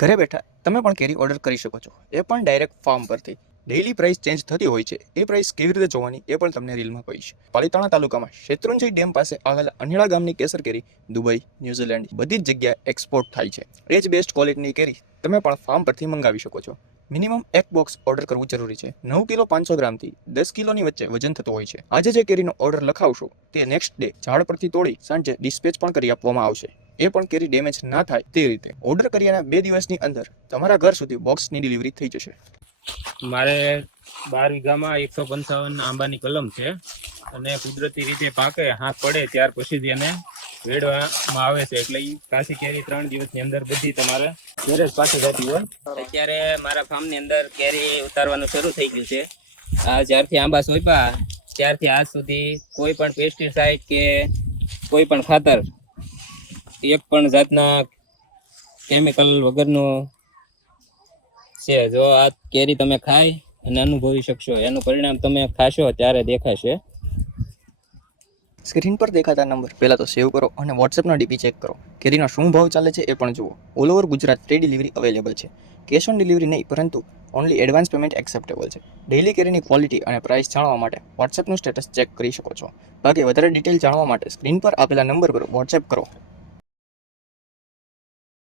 ઘરે બેઠા તમે પણ કેરી ઓર્ડર કરી શકો છો, એ પણ ડાયરેક્ટ ફાર્મ પરથી. ડેઇલી પ્રાઇસ ચેન્જ થતી હોય છે, એ પ્રાઇસ કેવી રીતે જોવાની એ પણ તમને રીલમાં કહીશ. પાલિતાણા તાલુકામાં શેત્રુંજય ડેમ પાસે આવેલા અનિળા ગામની કેસર કેરી દુબઈ, ન્યૂઝીલેન્ડ બધી જ જગ્યાએ એક્સપોર્ટ થાય છે. એ જ બેસ્ટ ક્વોલિટીની કેરી તમે પણ ફાર્મ પરથી મંગાવી શકો છો. મિનિમમ એક બોક્સ ઓર્ડર કરવું જરૂરી છે. 9 કિલો 500 ગ્રામથી 10 કિલોની વચ્ચે વજન થતું હોય છે. આજે જે કેરીનો ઓર્ડર લખાવશો તે નેક્સ્ટ ડે ઝાડ પરથી તોડી સાંજે ડિસ્પેચ પણ કરી આપવામાં આવશે. એ પણ કેરી ડેમેજ ના થાય તે રીતે. ઓર્ડર કર્યાના 2 દિવસની અંદર તમારા ઘર સુધી બોક્સની ડિલિવરી થઈ જશે. મારે 12 વીઘામાં 155 આંબાની કલમ છે અને કુદરતી રીતે પાકે હાથ પડે ત્યાર પછી જ એને વેડવામાં આવે છે. એટલે કાશી કેરી 3 દિવસની અંદર બધી તમારે ઘરે જ પાછી જતી હોય. અત્યારે મારા ફાર્મની અંદર કેરી ઉતારવાનું શરૂ થઈ ગયું છે. આ જ્યારથી આંબા સોંપ્યા ત્યારથી આજ સુધી કોઈ પણ પેસ્ટિસાઇડ કે કોઈ પણ ખાતર એક પણ જાતના કેમિકલ વગરનું છે. જો આ કેરી તમે ખાઈ અને અનુભવી શકશો, એનું પરિણામ તમે ખાશો ત્યારે દેખાશે. સ્ક્રીન પર દેખાતા નંબર પહેલાં તો સેવ કરો અને વોટ્સએપના ડીપી ચેક કરો. કેરીનો શું ભાવ ચાલે છે એ પણ જુઓ. All over Gujarat free delivery available છે. કેશ ઓન ડિલિવરી નહીં, પરંતુ ઓનલી એડવાન્સ પેમેન્ટ એક્સેપ્ટેબલ છે. ડેઇલી કેરીની ક્વોલિટી અને પ્રાઇસ જાણવા માટે વોટ્સએપનું સ્ટેટસ ચેક કરી શકો છો. બાકી વધારે ડિટેલ જાણવા માટે સ્ક્રીન પર આપેલા નંબર પર વોટ્સએપ કરો.